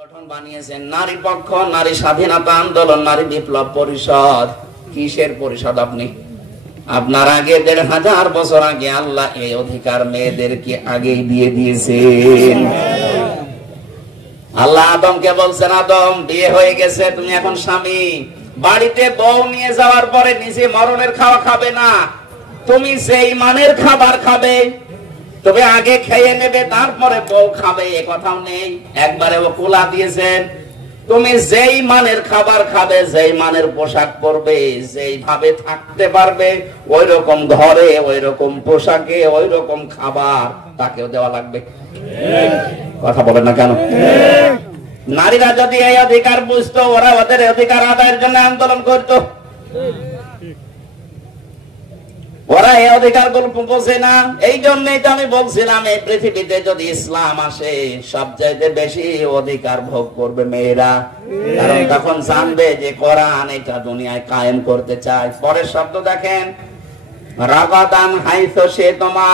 সংগঠন বানিয়েছেন নারী পক্ষ, নারী স্বাধীনতা আন্দোলন, নারী বিপ্লব পরিষদ। কিসের পরিষদ আপনি? আপনার আগে ১৫০০ বছর আগে আল্লাহ এই অধিকার মেয়েদেরকে আগেই দিয়ে দিয়েছেন। আল্লাহ আদমকে বলছেন, আদম বিয়ে হয়ে গেছে, তুমি এখন স্বামী। বাড়িতে বউ নিয়ে যাওয়ার পরে নিজে মরণের খাওয়া খাবে না, তুমি সেই মানের খাবার খাবে। তবে আগে খেয়ে নেবে, তারপরে বউ খাবে, এ কথাও নেই। একবারে ও কোলা দিয়েছেন, তুমি যেই মানের খাবার খাবে, যেই মানের পোশাক পরবে, যেই ভাবে থাকতে পারবে, ওই রকম ঘরে, ওই রকম পোশাকে, ওই রকম খাবার তাকেও দেওয়া লাগবে। কথা বলেন না কেন? নারীরা যদি এই অধিকার বুঝতো, ওরা ওদের অধিকার আদায়ের জন্য আন্দোলন করতো। ওরা এই অধিকার গল্প বোঝে না। এই জন্যই তো আমি বলছিলাম, এই পৃথিবীতে যদি ইসলাম আসে, সবচাইতে বেশি অধিকার ভোগ করবে মেয়েরা। কারণ তখন জানবে যে কোরআন এটা দুনিয়ায় কায়েম করতে চায়। পরের শব্দ দেখেন, রাগাদান হাইসো সে তোমা,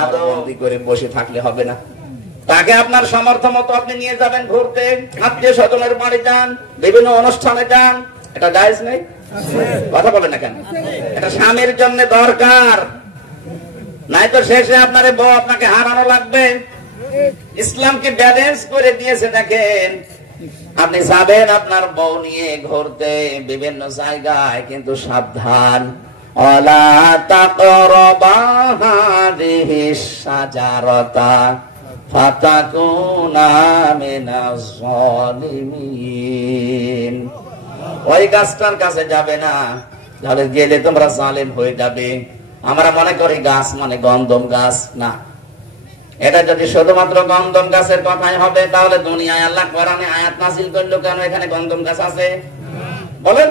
আদৌদি করে বসে থাকলে হবে না। তাকে আপনার সামর্থ্য মতো আপনি নিয়ে যাবেন ঘুরতে, আত্মীয় স্বজনের বাড়ি যান, বিভিন্ন অনুষ্ঠানে যান, এটা জায়েজ নেই? কথা বলে না কেন? এটা স্বামীর জন্য দরকার, নাই তো শেষে আপনার বউ আপনাকে হারানো লাগবে। ইসলামকে ব্যালেন্স করে দিয়েছে। দেখেন, আপনি যাবেন আপনার বউ নিয়ে ঘুরতে বিভিন্ন জায়গায়, কিন্তু সাবধান, ওয়ালা তাকরাবা হাযিহিশ শাজারাতা ফাতাকুনা মিনাজ জালিমিন। ওই গাছটার কাছে যাবে না, তাহলে গেলে তোমরা জালেম হয়ে যাবে। আমরা মনে করি গাছ মানে গন্ধম গাছ, না। এটা যদি শুধুমাত্র গন্ধম গাছের কথাই হবে, তাহলে দুনিয়ায় আল্লাহ কোরআনে আয়াত নাযিল করলো কেন এখানে গন্ধম গাছ আছে? বলেন,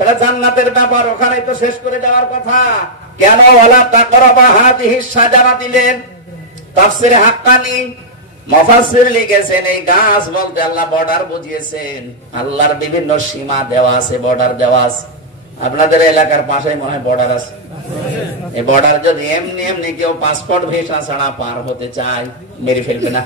এটা জান্নাতের ব্যাপার, ওখানে তো শেষ করে দেওয়ার কথা। কেন ওয়ালা তাকরাবা হাযিহিশ শাজারা দিলেন? তাফসীরে হাক্কানী মুফাসসির লিখেছেন, এই গাছ বলতে আল্লাহ বর্ডার বুঝিয়েছেন। আল্লাহর বিভিন্ন সীমা দেওয়া আছে, বর্ডার দেওয়া আছে। আপনাদের এলাকার পাশে মনে হয় বর্ডার আছে। এই বর্ডার যদি এমনি এমনি কেউ পাসপোর্ট ভিসা ছাড়া পার হতে চায়, মেরে ফেলবে না?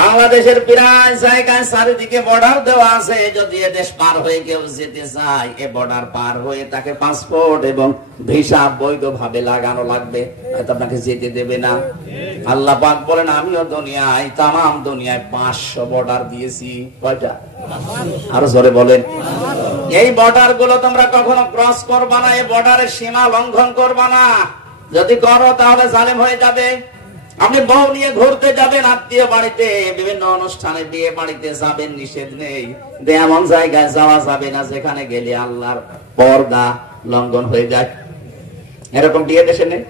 বাংলাদেশের প্রায় জায়গায় চারিদিকে বর্ডার দেওয়া আছে। যদি এদেশ পার হয়ে কেউ যেতে চায়, এ বর্ডার পার হয়ে তাকে পাসপোর্ট এবং ভিসা বৈধভাবে লাগানো লাগবে, হয়তো আপনাকে যেতে দেবে না। আল্লাহ পাক বলেন, আমিও দুনিয়ায়, তামাম দুনিয়ায় 500 বর্ডার দিয়েছি। কয়টা? আরো জোরে বলেন। এই বর্ডার গুলো তোমরা কখনো ক্রস করবা না, এই বর্ডারের সীমা লঙ্ঘন করবা না। যদি করো তাহলে জালেম হয়ে যাবে। আপনি বউ নিয়ে ঘুরতে যাবেন, আত্মীয় বাড়িতে, বিভিন্ন অনুষ্ঠানে, বিয়ে বাড়িতে যাবেন, নিষেধ নেই। এমন জায়গায় যাওয়া যাবে না যেখানে গেলে আল্লাহর পর্দা লঙ্ঘন হয়ে যায়। এরকম বিয়ে দেশে নেই?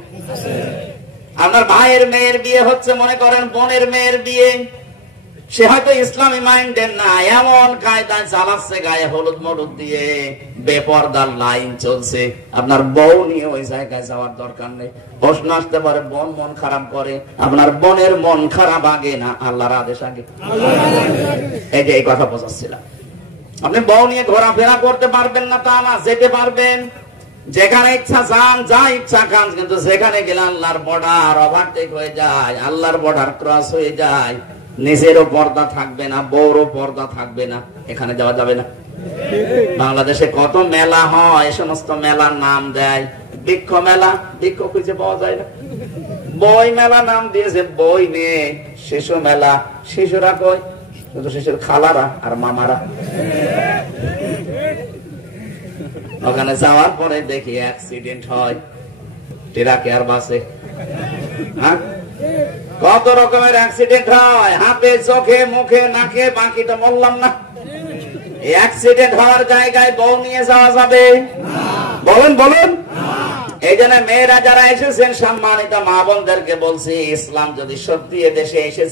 আপনার ভাইয়ের মেয়ের বিয়ে হচ্ছে, মনে করেন বোনের মেয়ের বিয়ে, সে হয়তো ইসলামী মাইন্ডের না, এমন কায়দায় চালাচ্ছে, গায়ে হলুদ মলুদ দিয়ে বেপরদার লাইন চলছে। আপনার বউ নিয়ে ওই জায়গায় যাওয়ার দরকার নেই। প্রশ্ন আসতে পারে, বোন মন খারাপ করে। আপনার বোনের মন খারাপ আগে না আল্লাহর আদেশ আগে? এই যে এই কথা বোঝাচ্ছিলাম। আপনি বউ নিয়ে ঘোরাফেরা করতে পারবেন না তা না, যেতে পারবেন, যেখানে ইচ্ছা যান, যা ইচ্ছা খান, কিন্তু যেখানে গেলে আল্লাহর বর্ডার ওভারটেক হয়ে যায়, আল্লাহর বর্ডার ক্রস হয়ে যায়, নিজেরও পর্দা থাকবে না, বউরও পর্দা থাকবে না, এখানে যাওয়া যাবে না। বাংলাদেশে কত মেলা হয়, এই সমস্ত মেলার নাম দেয় বৃক্ষ মেলা, বৃক্ষ খুঁজে পাওয়া যায় না। বই মেলা নাম দিয়েছে, বই নিয়ে। শিশু মেলা, শিশুরা কই? শুধু শিশুর খালারা আর মামারা। ওখানে যাওয়ার পরে দেখি অ্যাক্সিডেন্ট হয় ট্রাকে আর বাসে। হ্যাঁ, কত রকমের অ্যাক্সিডেন্ট হয়, হাতে, চোখে, মুখে, নাকে, বাকিটা বললাম না। অ্যাক্সিডেন্ট হওয়ার জায়গায় বউ নিয়ে যাওয়া যাবে? বলেন বলেন। এই জন্য মেয়েরা যারা এসেছেন, সম্মানিত মা বোনদেরকে বলছি, ইসলাম যদি সত্যি এদেশে এসে